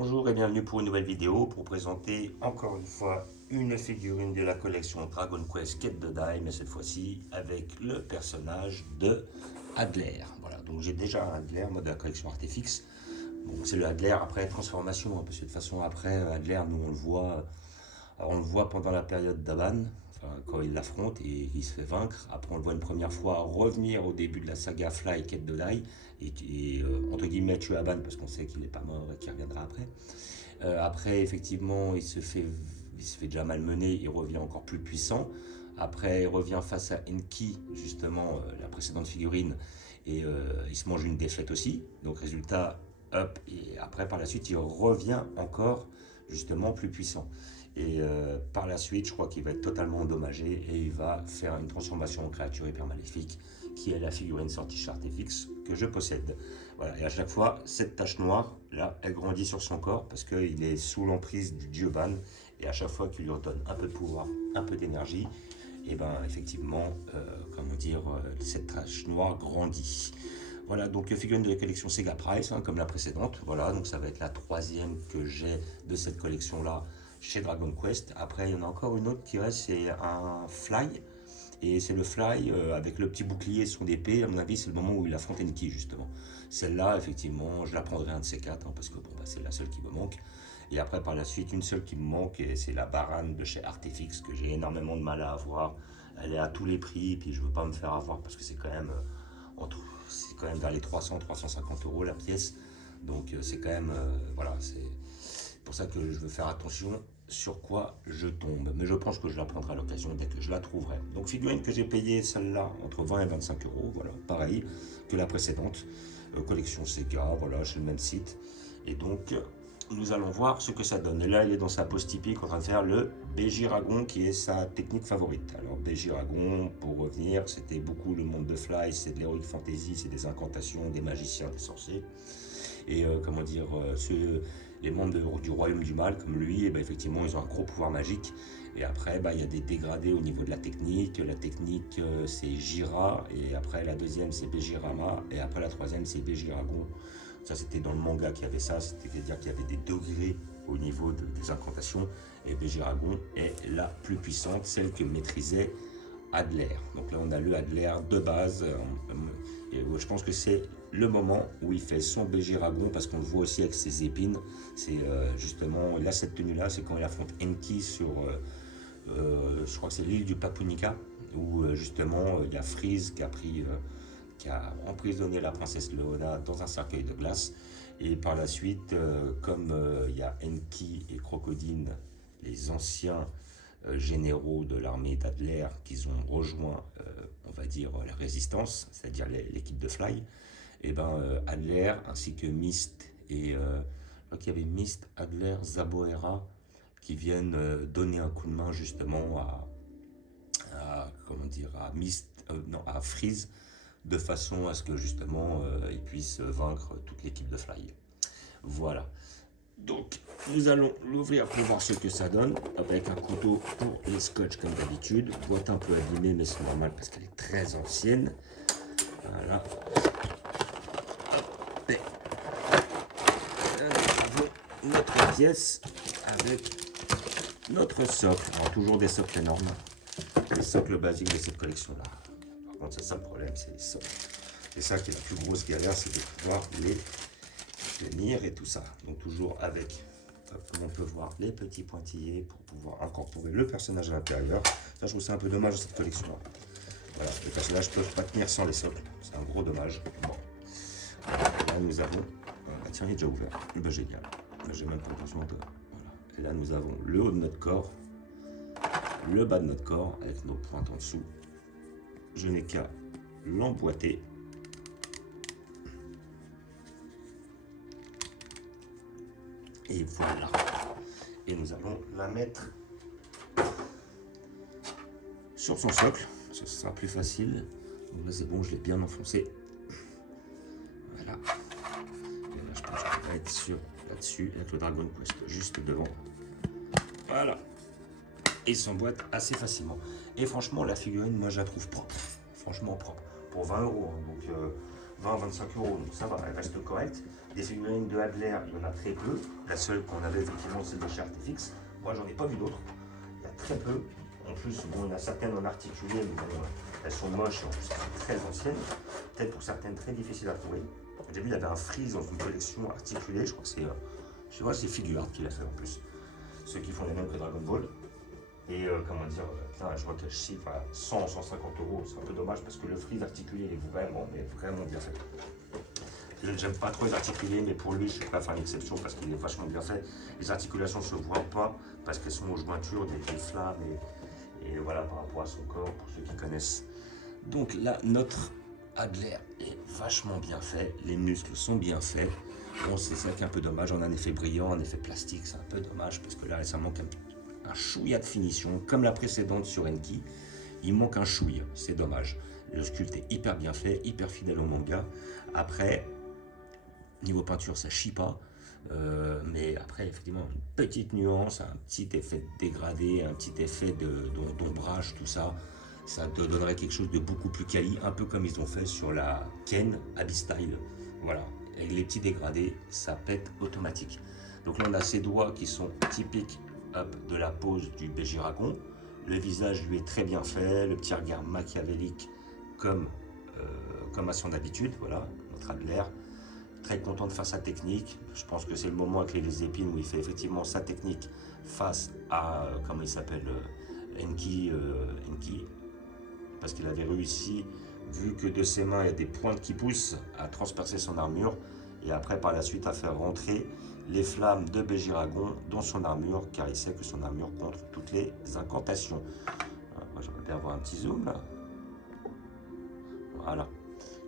Bonjour et bienvenue pour une nouvelle vidéo pour présenter encore une fois une figurine de la collection Dragon Quest Quête de Die, mais cette fois-ci avec le personnage de Adler. Voilà, donc j'ai déjà un Adler, mode de la collection Artefix. Bon, c'est le Adler après transformation, hein, parce que de toute façon après Adler, nous on le voit pendant la période d'Aban, enfin, quand il l'affronte et il se fait vaincre. Après, on le voit une première fois revenir au début de la saga Fly Quête de Die et entre guillemets tuer Aban parce qu'on sait qu'il n'est pas mort et qu'il reviendra après. Après, effectivement, il se fait déjà malmener, il revient encore plus puissant. Après, il revient face à Enki, justement, la précédente figurine, et il se mange une défaite aussi. Donc, résultat, up. Et après, par la suite, il revient encore, justement, plus puissant. Et par la suite, je crois qu'il va être totalement endommagé et il va faire une transformation en créature hyper maléfique, qui est la figurine sortie chez Artefix que je possède. Voilà. Et à chaque fois, cette tache noire, là, elle grandit sur son corps parce qu'il est sous l'emprise du dieu Ban. Et à chaque fois qu'il lui redonne un peu de pouvoir, un peu d'énergie, et ben effectivement, comment dire, cette tache noire grandit. Voilà, donc figurine de la collection Sega Price, hein, comme la précédente. Voilà, donc ça va être la troisième que j'ai de cette collection-là chez Dragon Quest. Après, il y en a encore une autre qui reste, c'est un Fly. Et c'est le Fly avec le petit bouclier et son épée. À mon avis, c'est le moment où il affronte Enki, justement. Celle-là, effectivement, je la prendrai un de ces quatre, hein, parce que bon, bah, c'est la seule qui me manque. Et après, par la suite, une seule qui me manque, et c'est la Baran de chez Artefix, que j'ai énormément de mal à avoir. Elle est à tous les prix, et puis je veux pas me faire avoir, parce que c'est quand même, c'est quand même vers les 300-350 euros la pièce. Donc c'est quand même, voilà, c'est pour ça que je veux faire attention sur quoi je tombe. Mais je pense que je la prendrai à l'occasion dès que je la trouverai. Donc figurine que j'ai payé celle-là entre 20 et 25 euros, voilà, pareil que la précédente. Collection Sega, voilà, chez le même site. Et donc nous allons voir ce que ça donne. Et là, il est dans sa pose typique en train de faire le Béjiragon, qui est sa technique favorite. Alors Béjiragon, pour revenir, c'était beaucoup le monde de Fly, c'est de l'heroic fantasy, c'est des incantations, des magiciens, des sorciers. Et comment dire, les membres du royaume du mal, comme lui, et ben, effectivement, ils ont un gros pouvoir magique. Et après, il y a des dégradés au niveau de la technique. La technique, c'est Jira. Et après, la deuxième, c'est Bejirama. Et après, la troisième, c'est Béjiragon. Ça, c'était dans le manga qu'il y avait ça. C'est-à-dire qu'il y avait des degrés au niveau des incantations. Et Bejiragon est la plus puissante, celle que maîtrisait Adler. Donc là, on a le Adler de base. Et je pense que c'est le moment où il fait son Béjiragon, parce qu'on le voit aussi avec ses épines. C'est justement, là, cette tenue-là, c'est quand il affronte Enki sur, je crois que c'est l'île du Papunica, où justement, il y a Freeze qui a emprisonné la princesse Leona dans un cercueil de glace. Et par la suite, comme il y a Enki et Crocodile, les anciens généraux de l'armée d'Adler, qui ont rejoint, on va dire, la résistance, c'est-à-dire l'équipe de Fly, et ben Adler ainsi que Myst et je crois qu'il y avait Myst, Adler, Zaboera qui viennent donner un coup de main justement comment dire, à Myst, non, à Freeze, de façon à ce que justement il puisse vaincre toute l'équipe de Fly. Voilà. Donc, nous allons l'ouvrir pour voir ce que ça donne, avec un couteau pour les scotch comme d'habitude. Boîte un peu abîmée, mais c'est normal parce qu'elle est très ancienne. Voilà. Et nous avons notre pièce avec notre socle. Alors, toujours des socles énormes. Les socles basiques de cette collection-là. Par contre, c'est ça le problème, c'est les socles. C'est ça qui est la plus grosse galère, c'est de pouvoir les tenir et tout ça. Donc toujours avec, comme on peut voir, les petits pointillés pour pouvoir incorporer le personnage à l'intérieur. Ça, je trouve c'est un peu dommage de cette collection-là. Voilà, les personnages ne peuvent pas tenir sans les socles. C'est un gros dommage. Bon. Là, nous avons... Ah, tiens, il est déjà ouvert. Ben, génial. J'ai même pas besoin de... Voilà. Et là, nous avons le haut de notre corps, le bas de notre corps, avec nos pointes en dessous. Je n'ai qu'à l'emboîter. Et voilà. Et nous allons la mettre sur son socle. Ce sera plus facile. Donc là, c'est bon, je l'ai bien enfoncé. Voilà. Et là, je pense qu'on va être sur là-dessus avec le Dragon Quest juste devant. Voilà. Et il s'emboîte assez facilement. Et franchement, la figurine, moi, je la trouve propre. Franchement propre. Pour 20 euros. Hein. Donc 20-25 euros. Donc ça va, elle reste correcte. Des figurines de Adler, il y en a très peu. La seule qu'on avait effectivement, c'est de chez Artefix. Moi, j'en ai pas vu d'autres. Il y a très peu. En plus, bon, il y en a certaines en articulé, mais bon, elles sont moches et en plus, elles sont très anciennes. Peut-être pour certaines très difficiles à trouver. J'ai vu, il y avait un Freeze dans une collection articulée. Je crois que c'est, je sais pas, c'est Figuart qui l'a fait en plus. Ceux qui font les mêmes que Dragon Ball. Et comment dire, putain, je vois qu'elle chiffre à 100, 150 euros. C'est un peu dommage parce que le Freeze articulé est vraiment, mais vraiment bien fait. J'aime pas trop les articulés, mais pour lui, je suis prêt à faire une exception parce qu'il est vachement bien fait. Les articulations ne se voient pas parce qu'elles sont aux jointures, des flammes et voilà, par rapport à son corps, pour ceux qui connaissent. Donc là, notre Adler est vachement bien fait, les muscles sont bien faits. Bon, c'est ça qui est un peu dommage, on a un effet brillant, un effet plastique, c'est un peu dommage parce que là, ça manque un chouïa de finition, comme la précédente sur Enki. Il manque un chouïa, c'est dommage. Le sculpte est hyper bien fait, hyper fidèle au manga. Après, niveau peinture, ça chie pas. Mais après, effectivement, une petite nuance, un petit effet de dégradé, un petit effet d'ombrage, tout ça, ça te donnerait quelque chose de beaucoup plus quali, un peu comme ils ont fait sur la Ken Abyss Style. Voilà, avec les petits dégradés, ça pète automatique. Donc là, on a ses doigts qui sont typiques de la pose du Béjiragon. Le visage lui est très bien fait, le petit regard machiavélique comme à son habitude. Voilà, notre Adler. Très content de faire sa technique. Je pense que c'est le moment avec les épines où il fait effectivement sa technique face à, comment il s'appelle, Enki, parce qu'il avait réussi, vu que de ses mains il y a des pointes qui poussent, à transpercer son armure et après par la suite à faire rentrer les flammes de Béjiragon dans son armure, car il sait que son armure contre toutes les incantations. Moi j'aimerais bien avoir un petit zoom là. Voilà,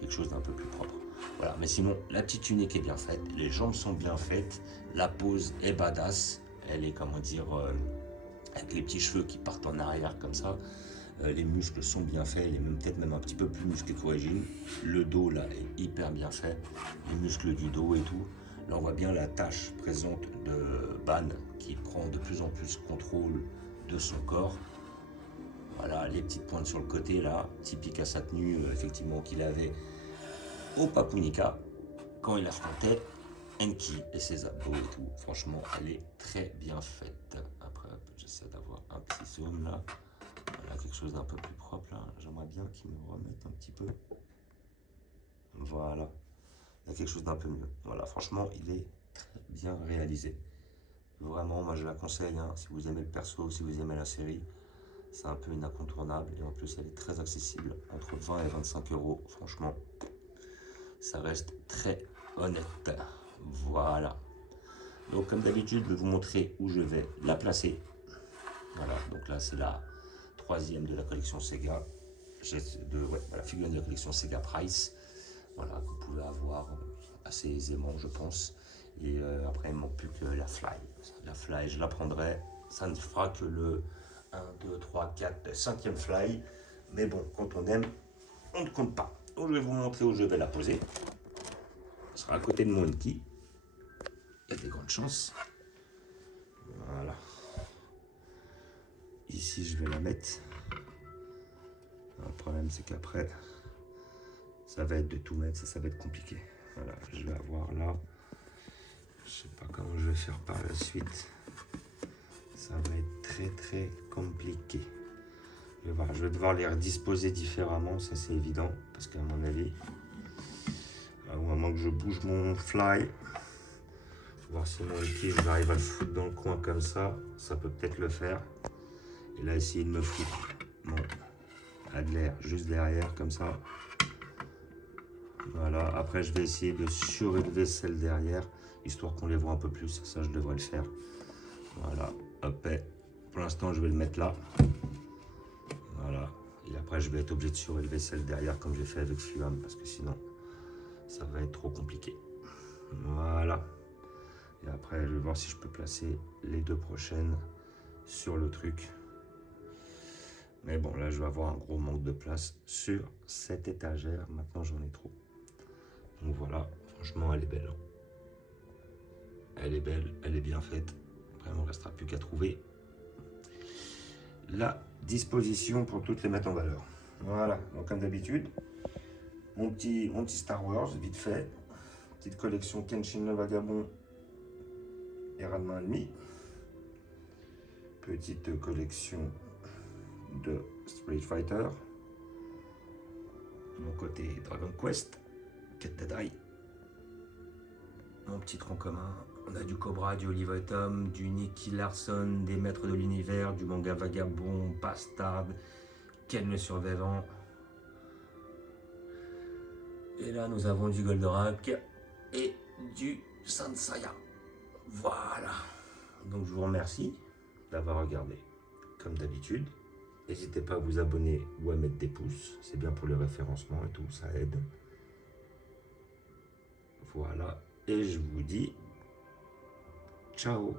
quelque chose d'un peu plus propre. Voilà, mais sinon, la petite tunique est bien faite, les jambes sont bien faites, la pose est badass, elle est, comment dire, avec les petits cheveux qui partent en arrière comme ça, les muscles sont bien faits, il est peut-être même un petit peu plus musclé qu'origine, le dos là est hyper bien fait, les muscles du dos et tout. Là on voit bien la tache présente de Ban qui prend de plus en plus contrôle de son corps. Voilà, les petites pointes sur le côté là, typique à sa tenue, effectivement qu'il avait au Papunica quand il affrontait Enki et ses abdos et tout. Franchement, elle est très bien faite. Après, j'essaie d'avoir un petit zoom là. Voilà, quelque chose d'un peu plus propre là. J'aimerais bien qu'il me remette un petit peu. Voilà. Il y a quelque chose d'un peu mieux. Voilà, franchement, il est très bien réalisé. Vraiment, moi je la conseille. Hein, si vous aimez le perso, si vous aimez la série, c'est un peu une incontournable. Et en plus, elle est très accessible, entre 20 et 25 euros. Franchement, ça reste très honnête. Voilà. Donc comme d'habitude, je vais vous montrer où je vais la placer. Voilà, donc là c'est la troisième de la collection Sega. La figurine de la collection Sega Price. Voilà, que vous pouvez avoir assez aisément, je pense. Et après, il ne manque plus que la Fly. La Fly, je la prendrai. Ça ne fera que le 1, 2, 3, 4, 5e Fly. Mais bon, quand on aime, on ne compte pas. Donc, je vais vous montrer où je vais la poser. Ce sera à côté de mon Enki. Il y a des grandes chances. Voilà. Ici, je vais la mettre. Le problème, c'est qu'après, ça va être de tout mettre, ça va être compliqué. Voilà, je vais avoir là. Je sais pas comment je vais faire par la suite. Ça va être très très compliqué. Je vais devoir les redisposer différemment, ça c'est évident, parce qu'à mon avis, ou à moins que je bouge mon fly, voir si mon Enki, j'arrive à le foutre dans le coin comme ça peut peut-être le faire. Et là, essayer de me foutre mon Adler juste derrière, comme ça. Voilà, après je vais essayer de surélever celle derrière, histoire qu'on les voit un peu plus, ça je devrais le faire. Voilà, hop, pour l'instant je vais le mettre là. Voilà, et après je vais être obligé de surélever celle derrière comme j'ai fait avec Fluam, parce que sinon ça va être trop compliqué. Voilà, et après je vais voir si je peux placer les deux prochaines sur le truc. Mais bon, là je vais avoir un gros manque de place sur cette étagère, maintenant j'en ai trop. Donc voilà, franchement elle est belle. Elle est belle, elle est bien faite. Après, il ne restera plus qu'à trouver la disposition pour toutes les mettre en valeur. Voilà, donc comme d'habitude, mon petit Star Wars, vite fait. Petite collection Kenshin le Vagabond et Ranma ennemi. Petite collection de Street Fighter. Mon côté Dragon Quest, Quête de Dai. Mon petit tronc commun. On a du Cobra, du Oliver Tom, du Nicky Larson, des Maîtres de l'Univers, du manga Vagabond, Bastard, Ken le Survivant. Et là, nous avons du Goldorak et du Sansaya. Voilà. Donc, je vous remercie d'avoir regardé. Comme d'habitude, n'hésitez pas à vous abonner ou à mettre des pouces. C'est bien pour le référencement et tout, ça aide. Voilà. Et je vous dis ciao.